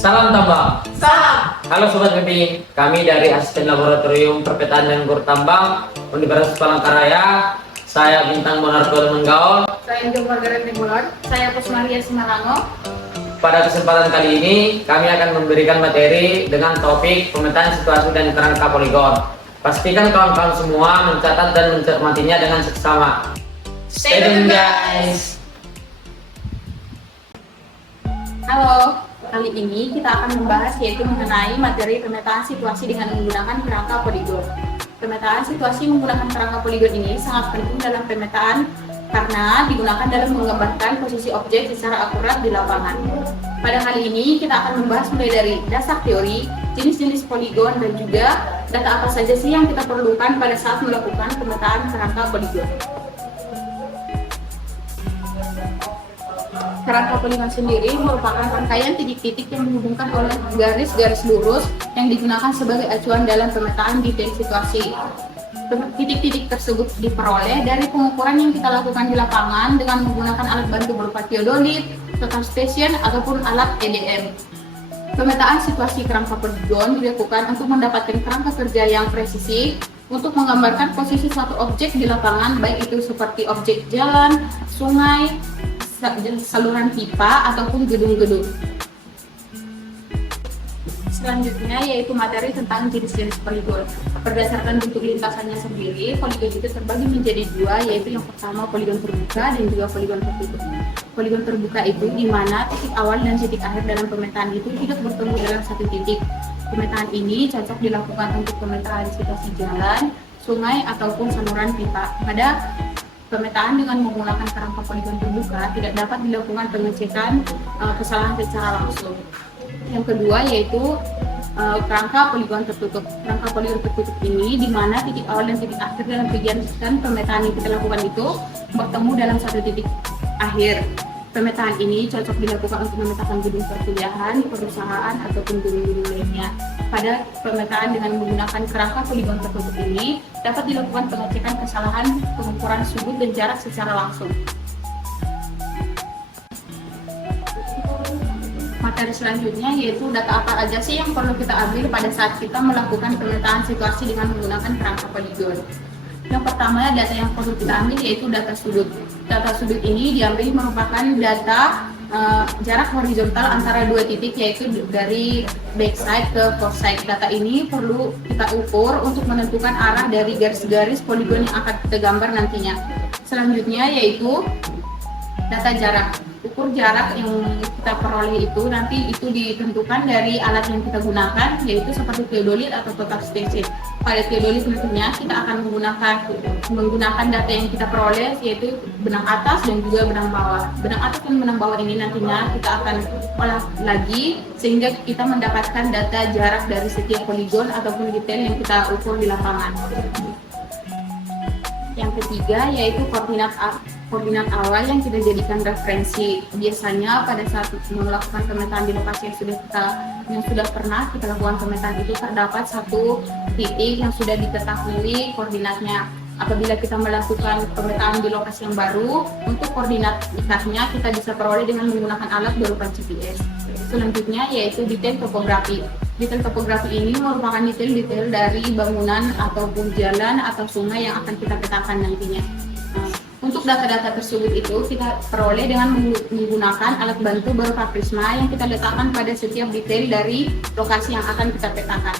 Salam tambang. Salam. Halo Sobat Mimpi, kami dari Asisten Laboratorium Perpetaan dan Gur Tambang Universitas Palangkaraya. Saya Bintang Monarko Menggaul. Saya Jo Margaret Nebulan. Saya Pusmaria Simalango. Pada kesempatan kali ini, kami akan memberikan materi dengan topik pemetaan situasi dan kerangka poligon. Pastikan kawan-kawan semua mencatat dan mencermatinya dengan seksama. Stay tune guys. Halo, kali ini kita akan membahas yaitu mengenai materi pemetaan situasi dengan menggunakan kerangka poligon. Pemetaan situasi menggunakan kerangka poligon ini sangat penting dalam pemetaan karena digunakan dalam menggambarkan posisi objek secara akurat di lapangan. Pada kali ini kita akan membahas mulai dari dasar teori, jenis-jenis poligon, dan juga data apa saja sih yang kita perlukan pada saat melakukan pemetaan kerangka poligon. Kerangka poligon sendiri merupakan rangkaian titik-titik yang dihubungkan oleh garis-garis lurus yang digunakan sebagai acuan dalam pemetaan detail situasi. Titik-titik tersebut diperoleh dari pengukuran yang kita lakukan di lapangan dengan menggunakan alat bantu berupa teodolit, total station, ataupun alat EDM. Pemetaan situasi kerangka poligon dilakukan untuk mendapatkan kerangka kerja yang presisi untuk menggambarkan posisi suatu objek di lapangan, baik itu seperti objek jalan, sungai, saluran pipa, ataupun gedung-gedung. Selanjutnya yaitu materi tentang jenis-jenis poligon. Berdasarkan bentuk lintasannya sendiri, poligon itu terbagi menjadi dua, yaitu yang pertama poligon terbuka dan juga poligon tertutup. Poligon terbuka itu di mana titik awal dan titik akhir dalam pemetaan itu tidak bertemu dalam satu titik. Pemetaan ini cocok dilakukan untuk pemetaan situasi jalan, sungai, ataupun saluran pipa. Pada pemetaan dengan menggunakan kerangka poligon terbuka tidak dapat dilakukan pengecekan kesalahan secara langsung. Yang kedua yaitu kerangka poligon tertutup. Kerangka poligon tertutup ini di mana titik awal dan titik akhir dalam kegiatan pemetaan yang kita lakukan itu bertemu dalam satu titik akhir. Pemetaan ini cocok dilakukan untuk memetakan gedung perkuliahan, perusahaan, ataupun gedung-gedung lainnya. Pada pemetaan dengan menggunakan kerangka poligon tertutup ini dapat dilakukan pengecekan kesalahan pengukuran sudut dan jarak secara langsung. Materi selanjutnya yaitu data apa aja sih yang perlu kita ambil pada saat kita melakukan pemetaan situasi dengan menggunakan kerangka poligon. Yang pertama, data yang perlu kita ambil yaitu data sudut. Data sudut ini diambil merupakan data jarak horizontal antara dua titik, yaitu dari backside ke foreside. Data ini perlu kita ukur untuk menentukan arah dari garis-garis poligon yang akan kita gambar nantinya. Selanjutnya yaitu data jarak. Ukur jarak yang kita peroleh itu nanti itu ditentukan dari alat yang kita gunakan, yaitu seperti teodolit atau total station. Pada teodolit tentunya kita akan menggunakan data yang kita peroleh, yaitu benang atas dan juga benang bawah. Benang atas dan benang bawah ini nantinya kita akan olah lagi sehingga kita mendapatkan data jarak dari setiap poligon ataupun detail yang kita ukur di lapangan. Yang ketiga yaitu koordinat awal yang kita jadikan referensi. Biasanya pada saat melakukan pemetaan di lokasi yang sudah pernah kita lakukan pemetaan itu terdapat satu titik yang sudah diketahui koordinatnya. Apabila kita melakukan pemetaan di lokasi yang baru, untuk koordinat ikatnya kita bisa peroleh dengan menggunakan alat berupa GPS. Selanjutnya yaitu detail topografi. Detail topografi ini merupakan detail-detail dari bangunan ataupun jalan atau sungai yang akan kita petakan nantinya. Untuk data-data tersebut itu kita peroleh dengan menggunakan alat bantu berupa prisma yang kita letakkan pada setiap detail dari lokasi yang akan kita petakan.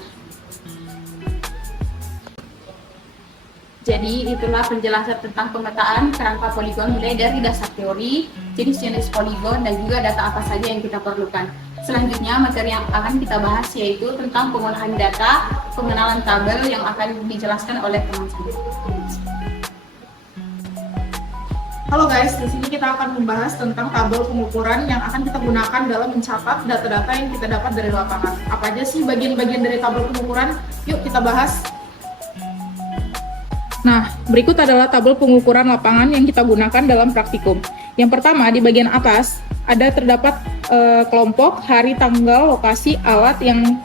Jadi itulah penjelasan tentang pemetaan kerangka poligon mulai dari dasar teori, jenis-jenis poligon, dan juga data apa saja yang kita perlukan. Selanjutnya materi yang akan kita bahas yaitu tentang pengolahan data, pengenalan tabel yang akan dijelaskan oleh teman saya. Halo guys, di sini kita akan membahas tentang tabel pengukuran yang akan kita gunakan dalam mencatat data-data yang kita dapat dari lapangan. Apa aja sih bagian-bagian dari tabel pengukuran? Yuk kita bahas. Nah, berikut adalah tabel pengukuran lapangan yang kita gunakan dalam praktikum. Yang pertama, di bagian atas ada terdapat kelompok, hari, tanggal, lokasi, alat yang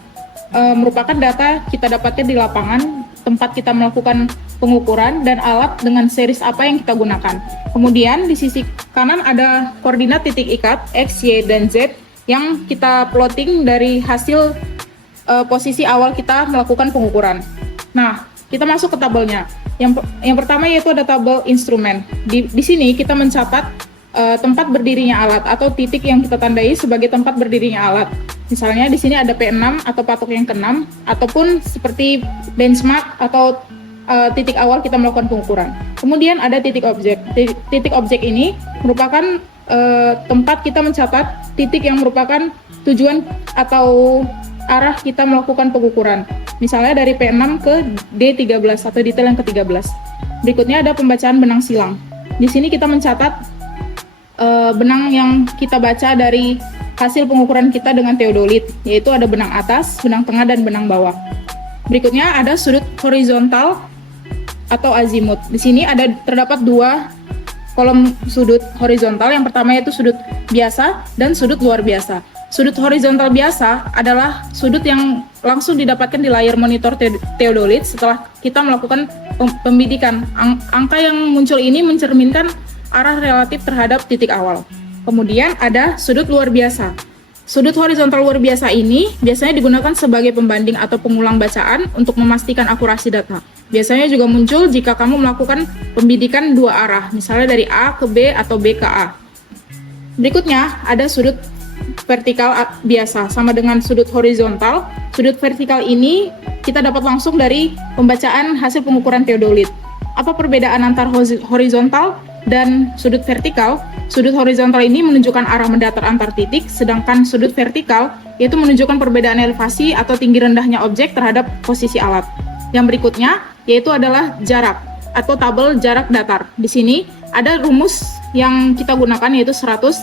merupakan data kita dapatkan di lapangan, tempat kita melakukan pengukuran, dan alat dengan series apa yang kita gunakan. Kemudian di sisi kanan ada koordinat titik ikat X, Y, dan Z yang kita plotting dari hasil posisi awal kita melakukan pengukuran. Nah, kita masuk ke tabelnya. Yang pertama yaitu ada tabel instrumen. Di sini kita mencatat tempat berdirinya alat atau titik yang kita tandai sebagai tempat berdirinya alat. Misalnya di sini ada P6 atau patok yang ke-6 ataupun seperti benchmark atau titik awal kita melakukan pengukuran. Kemudian ada titik objek. Titik objek ini merupakan tempat kita mencatat titik yang merupakan tujuan atau arah kita melakukan pengukuran. Misalnya dari P6 ke D13 atau detail yang ke-13. Berikutnya ada pembacaan benang silang. Di sini kita mencatat benang yang kita baca dari hasil pengukuran kita dengan teodolit, yaitu ada benang atas, benang tengah, dan benang bawah. Berikutnya ada sudut horizontal atau azimut. Di sini terdapat dua kolom sudut horizontal. Yang pertama yaitu sudut biasa dan sudut luar biasa. Sudut horizontal biasa adalah sudut yang langsung didapatkan di layar monitor teodolit setelah kita melakukan pembidikan. Angka yang muncul ini mencerminkan arah relatif terhadap titik awal. Kemudian ada sudut luar biasa. Sudut horizontal luar biasa ini biasanya digunakan sebagai pembanding atau pengulang bacaan untuk memastikan akurasi data. Biasanya juga muncul jika kamu melakukan pembidikan dua arah, misalnya dari A ke B atau B ke A. Berikutnya ada sudut vertikal biasa, sama dengan sudut horizontal. Sudut vertikal ini kita dapat langsung dari pembacaan hasil pengukuran teodolit. Apa perbedaan antara horizontal dan sudut vertikal? Sudut horizontal ini menunjukkan arah mendatar antar titik, sedangkan sudut vertikal yaitu menunjukkan perbedaan elevasi atau tinggi rendahnya objek terhadap posisi alat. Yang berikutnya yaitu adalah jarak atau tabel jarak datar. Di sini ada rumus yang kita gunakan yaitu 100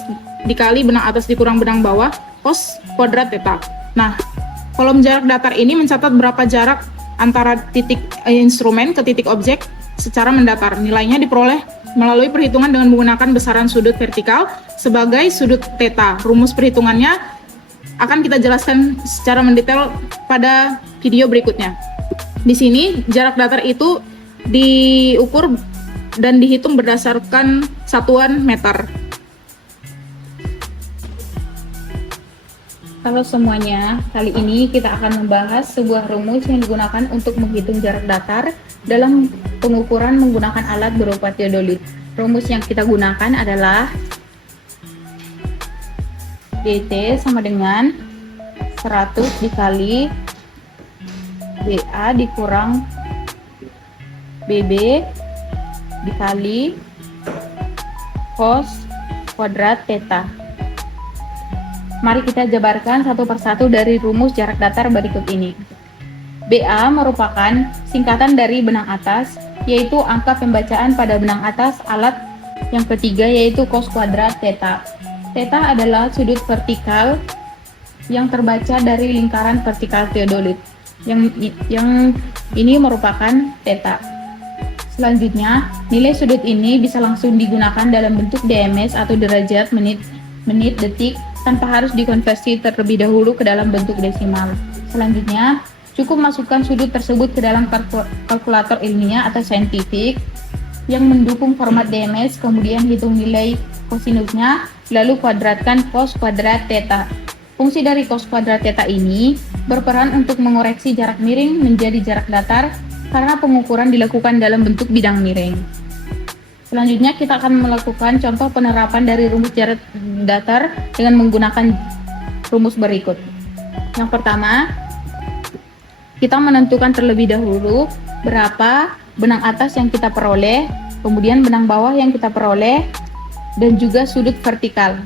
dikali benang atas dikurang benang bawah cos kuadrat theta. Nah, kolom jarak datar ini mencatat berapa jarak antara titik instrumen ke titik objek secara mendatar. Nilainya diperoleh melalui perhitungan dengan menggunakan besaran sudut vertikal sebagai sudut theta. Rumus perhitungannya akan kita jelaskan secara mendetail pada video berikutnya. Di sini jarak datar itu diukur dan dihitung berdasarkan satuan meter. Halo semuanya, kali ini kita akan membahas sebuah rumus yang digunakan untuk menghitung jarak datar dalam pengukuran menggunakan alat berupa teodolit. Rumus yang kita gunakan adalah dt sama dengan 100 dikali BA dikurang BB dikali cos kuadrat theta. Mari kita jabarkan satu persatu dari rumus jarak datar berikut ini. BA merupakan singkatan dari benang atas, yaitu angka pembacaan pada benang atas alat. Yang ketiga yaitu cos kuadrat theta. Theta adalah sudut vertikal yang terbaca dari lingkaran vertikal teodolit. Yang ini merupakan theta. Selanjutnya, nilai sudut ini bisa langsung digunakan dalam bentuk DMS atau derajat menit, detik, tanpa harus dikonversi terlebih dahulu ke dalam bentuk desimal. Selanjutnya, cukup masukkan sudut tersebut ke dalam kalkulator ilmiah atau saintifik yang mendukung format DMS, kemudian hitung nilai kosinusnya, lalu kuadratkan cos kuadrat theta. Fungsi dari cos kuadrat theta ini berperan untuk mengoreksi jarak miring menjadi jarak datar karena pengukuran dilakukan dalam bentuk bidang miring. Selanjutnya kita akan melakukan contoh penerapan dari rumus jarak datar dengan menggunakan rumus berikut. Yang pertama, kita menentukan terlebih dahulu berapa benang atas yang kita peroleh, kemudian benang bawah yang kita peroleh, dan juga sudut vertikal.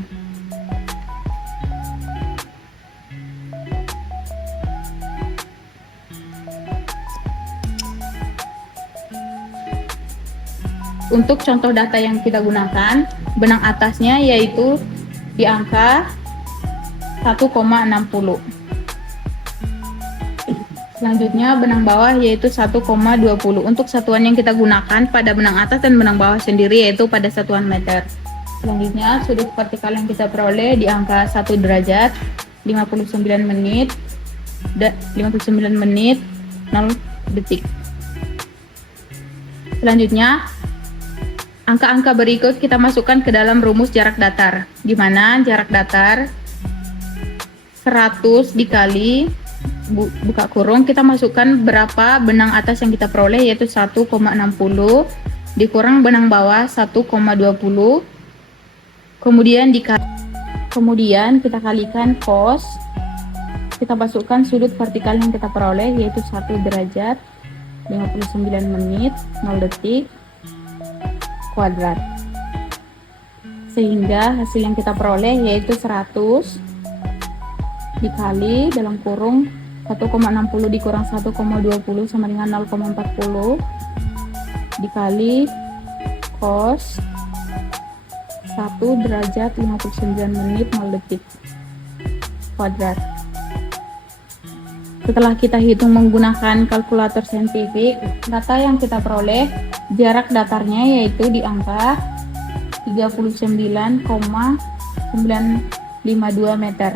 Untuk contoh data yang kita gunakan, benang atasnya yaitu di angka 1,60. Selanjutnya benang bawah yaitu 1,20. Untuk satuan yang kita gunakan pada benang atas dan benang bawah sendiri yaitu pada satuan meter. Selanjutnya sudut vertikal yang kita peroleh di angka 1 derajat 59 menit 0 detik. Selanjutnya angka-angka berikut kita masukkan ke dalam rumus jarak datar, di mana jarak datar 100 dikali buka kurung, kita masukkan berapa benang atas yang kita peroleh, yaitu 1,60 dikurang benang bawah 1,20, kemudian kita kalikan cos, kita masukkan sudut vertikal yang kita peroleh, yaitu 1 derajat 59 menit 0 detik kuadrat, sehingga hasil yang kita peroleh yaitu 100 dikali dalam kurung 1,60 dikurang 1,20 sama dengan 0,40 dikali cos 1 derajat 59 menit 0 detik kuadrat. Setelah kita hitung menggunakan kalkulator saintifik, data yang kita peroleh jarak datarnya yaitu di angka 39,952 meter.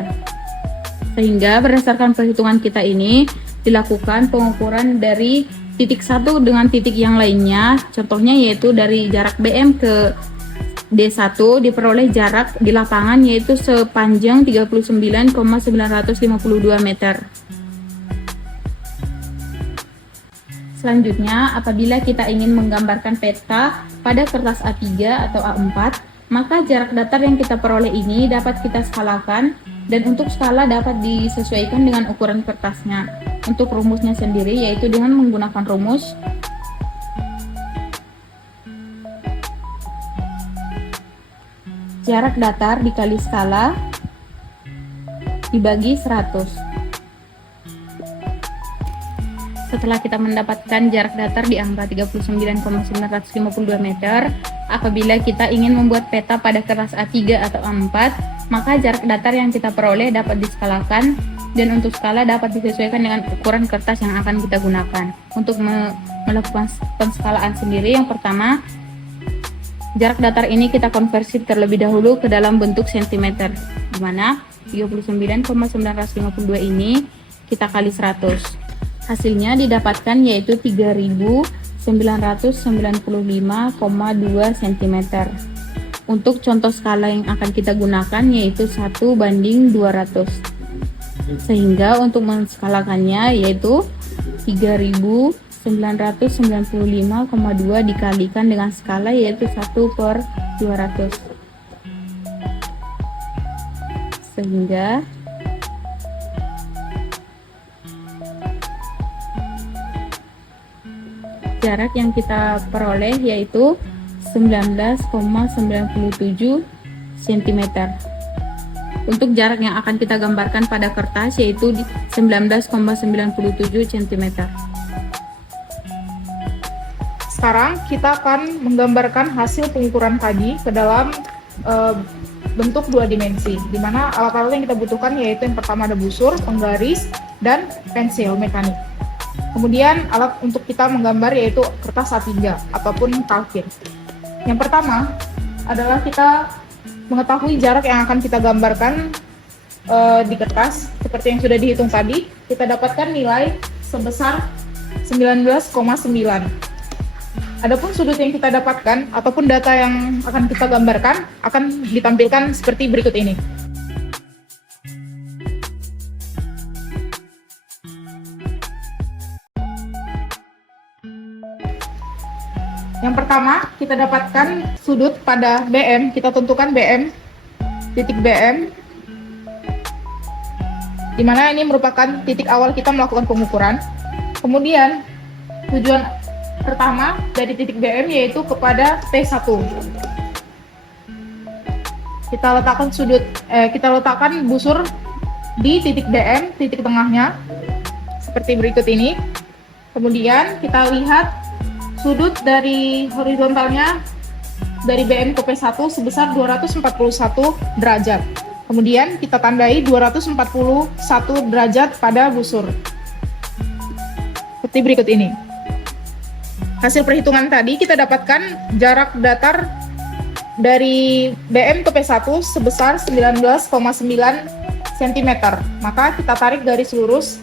Sehingga berdasarkan perhitungan kita ini dilakukan pengukuran dari titik satu dengan titik yang lainnya. Contohnya yaitu dari jarak BM ke D1 diperoleh jarak di lapangan yaitu sepanjang 39,952 meter. Selanjutnya, apabila kita ingin menggambarkan peta pada kertas A3 atau A4, maka jarak datar yang kita peroleh ini dapat kita skalakan, dan untuk skala dapat disesuaikan dengan ukuran kertasnya. Untuk rumusnya sendiri yaitu dengan menggunakan rumus jarak datar dikali skala dibagi 100. Setelah kita mendapatkan jarak datar di angka 39,952 meter, apabila kita ingin membuat peta pada kertas A3 atau A4, maka jarak datar yang kita peroleh dapat diskalakan, dan untuk skala dapat disesuaikan dengan ukuran kertas yang akan kita gunakan. Untuk melakukan penskalaan sendiri, yang pertama, jarak datar ini kita konversi terlebih dahulu ke dalam bentuk cm, di mana 39,952 ini kita kali 100. Hasilnya didapatkan yaitu 3.995,2 cm. Untuk contoh skala yang akan kita gunakan yaitu 1:200. Sehingga untuk menskalakannya yaitu 3.995,2 dikalikan dengan skala yaitu 1/200. Sehingga jarak yang kita peroleh yaitu 19,97 cm. Untuk jarak yang akan kita gambarkan pada kertas yaitu 19,97 cm. Sekarang kita akan menggambarkan hasil pengukuran tadi ke dalam bentuk 2 dimensi, di mana alat-alat yang kita butuhkan yaitu yang pertama ada busur, penggaris, dan pensil mekanik. Kemudian alat untuk kita menggambar yaitu kertas A3 ataupun kalkir. Yang pertama adalah kita mengetahui jarak yang akan kita gambarkan di kertas. Seperti yang sudah dihitung tadi, kita dapatkan nilai sebesar 19,9. Adapun sudut yang kita dapatkan ataupun data yang akan kita gambarkan akan ditampilkan seperti berikut ini. Yang pertama, kita dapatkan sudut pada BM, kita tentukan BM, titik BM, di mana ini merupakan titik awal kita melakukan pengukuran. Kemudian, tujuan pertama dari titik BM yaitu kepada P1. Kita letakkan busur di titik BM, titik tengahnya, seperti berikut ini. Kemudian, kita lihat sudut dari horizontalnya dari BM ke P1 sebesar 241 derajat. Kemudian kita tandai 241 derajat pada busur. Seperti berikut ini. Hasil perhitungan tadi kita dapatkan jarak datar dari BM ke P1 sebesar 19,9 cm. Maka kita tarik garis lurus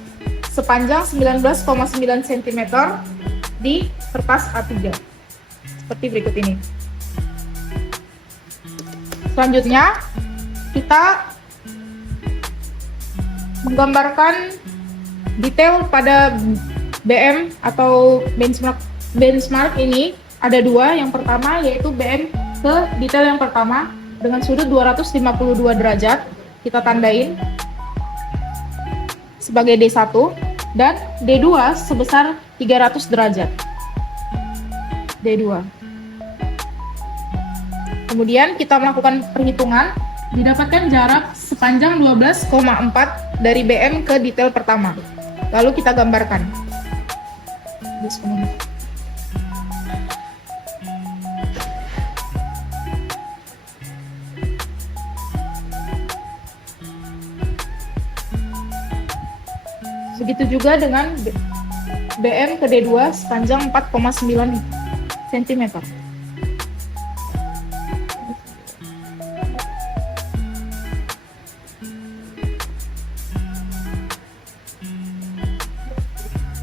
sepanjang 19,9 cm di kertas A3 seperti berikut ini. Selanjutnya kita menggambarkan detail pada BM atau benchmark ini ada dua. Yang pertama yaitu BM ke detail yang pertama dengan sudut 252 derajat, kita tandain sebagai D1, dan D2 sebesar 300 derajat. D2. Kemudian kita melakukan perhitungan, didapatkan jarak sepanjang 12,4 dari BM ke detail pertama. Lalu kita gambarkan. Begitu juga dengan BM ke D2 sepanjang 4,9 cm.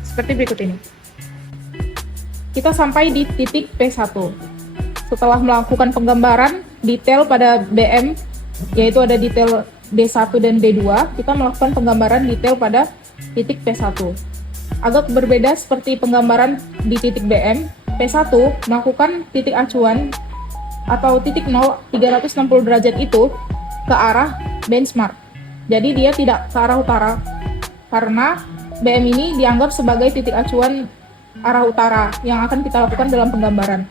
Seperti berikut ini. Kita sampai di titik P1. Setelah melakukan penggambaran detail pada BM, yaitu ada detail D1 dan D2, kita melakukan penggambaran detail pada titik P1. Agak berbeda seperti penggambaran di titik BM, P1 melakukan titik acuan atau titik 0 360 derajat itu ke arah benchmark. Jadi dia tidak ke arah utara, karena BM ini dianggap sebagai titik acuan arah utara yang akan kita lakukan dalam penggambaran.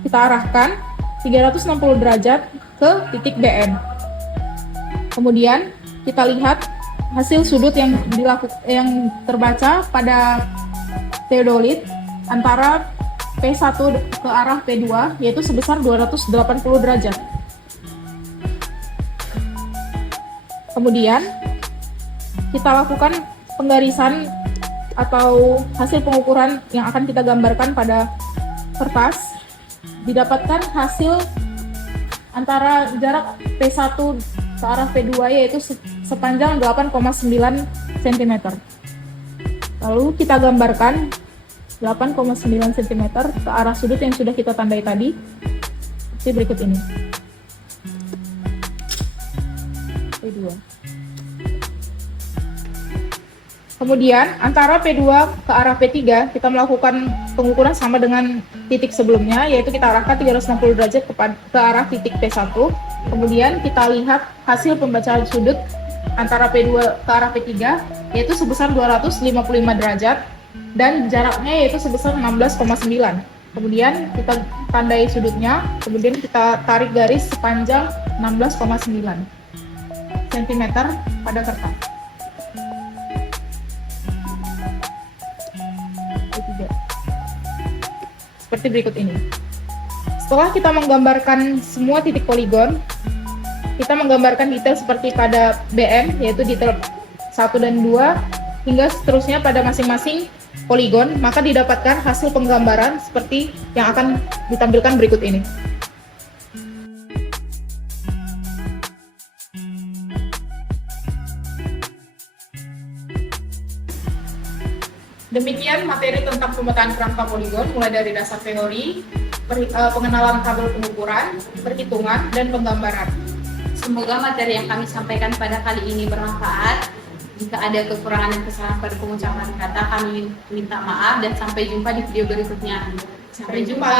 Kita arahkan 360 derajat ke titik BM. Kemudian kita lihat hasil sudut yang terbaca pada teodolit antara P1 ke arah P2 yaitu sebesar 280 derajat. Kemudian kita lakukan penggarisan atau hasil pengukuran yang akan kita gambarkan pada kertas. Didapatkan hasil antara jarak P1 ke arah P2 yaitu sepanjang 8,9 cm. Lalu kita gambarkan 8,9 cm ke arah sudut yang sudah kita tandai tadi seperti berikut ini. P2. Kemudian antara P2 ke arah P3 kita melakukan pengukuran sama dengan titik sebelumnya, yaitu kita arahkan 360 derajat ke arah titik P1. Kemudian kita lihat hasil pembacaan sudut antara P2 ke arah P3 yaitu sebesar 255 derajat dan jaraknya yaitu sebesar 16,9. Kemudian kita tandai sudutnya, kemudian kita tarik garis sepanjang 16,9 cm pada kertas. Seperti berikut ini. Setelah kita menggambarkan semua titik poligon, kita menggambarkan detail seperti pada BM, yaitu detail 1 dan 2, hingga seterusnya pada masing-masing poligon, maka didapatkan hasil penggambaran seperti yang akan ditampilkan berikut ini. Demikian materi tentang pemetaan kerangka poligon, mulai dari dasar teori, pengenalan tabel pengukuran, perhitungan, dan penggambaran. Semoga materi yang kami sampaikan pada kali ini bermanfaat. Jika ada kekurangan dan kesalahan pada pengucapan kata, kami minta maaf dan sampai jumpa di video berikutnya. Sampai jumpa.